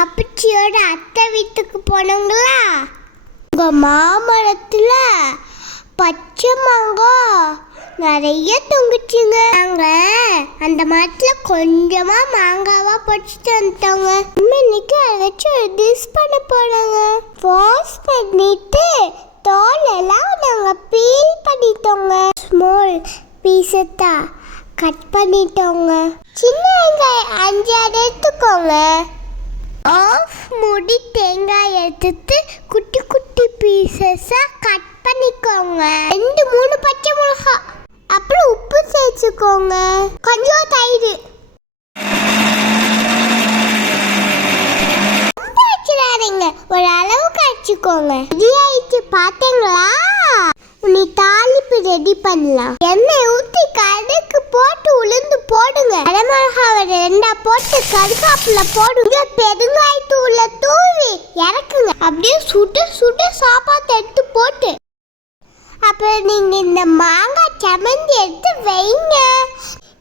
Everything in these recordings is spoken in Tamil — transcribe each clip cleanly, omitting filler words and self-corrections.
அப்பச்சியோட அத்தை வீட்டுக்கு போனோங்களா, உங்க மாமரத்துல பச்சை மாங்காய் நிறைய தொங்குச்சுங்க. நாங்க அந்த மரத்துல கொஞ்சமா மாங்காவா பறிச்சுட்டு வந்துட்டோங்க. இன்னைக்கு அதை வச்சு ஒரு டிஷ் பண்ண போறாங்க. வாஷ் பண்ணிட்டு தோல் எல்லாம் நாங்க பீல் பண்ணிட்டோங்க. ஸ்மால் பீஸா கட் பண்ணிட்டோங்க. சின்ன வெங்காயம் 5-6 எடுத்துக்கோங்க. ஆஃப் மூடி தேங்காய் எடுத்து குட்டி குட்டி பீசஸா கட் பண்ணிக்கோங்க. 2-3 பச்சை மிளகாய், அப்புறம் உப்பு சேர்த்துக்கோங்க. கொஞ்சம் தயிர். ஒரு அளவுக்கு அரைச்சிக்கோங்க. ரெடி ஆயிடுச்சு பாத்தீங்களா? நீ தாளிப்பு ரெடி பண்ணலாம். எண்ணெய் ஊற்றி கடுகு போட்டு உளுந்து போடுங்க. அரைமிளகாவை 2 போட்டு கருகாப்புல போடுங்க. பெருங்காயத்தூளை தூவி இறக்குங்க. அப்படியே சுட சுட சாப்பாடு எடுத்து போட்டு அப்புறம் நீங்க இந்த மாங்காய் சமந்தி எடுத்து வைங்க.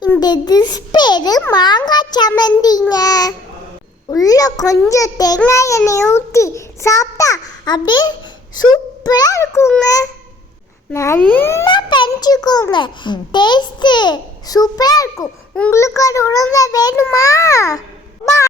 இந்த டிஷ் பேரு மாங்காய் சமந்திங்க. உள்ள கொஞ்சம் தேங்காய் எண்ணெய் ஊற்றி சாப்பிட்டா அப்படியே சூப்பரா இருக்குங்க. நல்லா பறிச்சுக்கோங்க. டேஸ்ட் சூப்பரா இருக்கும். உங்களுக்கு ஒரு உணவு வேணுமா?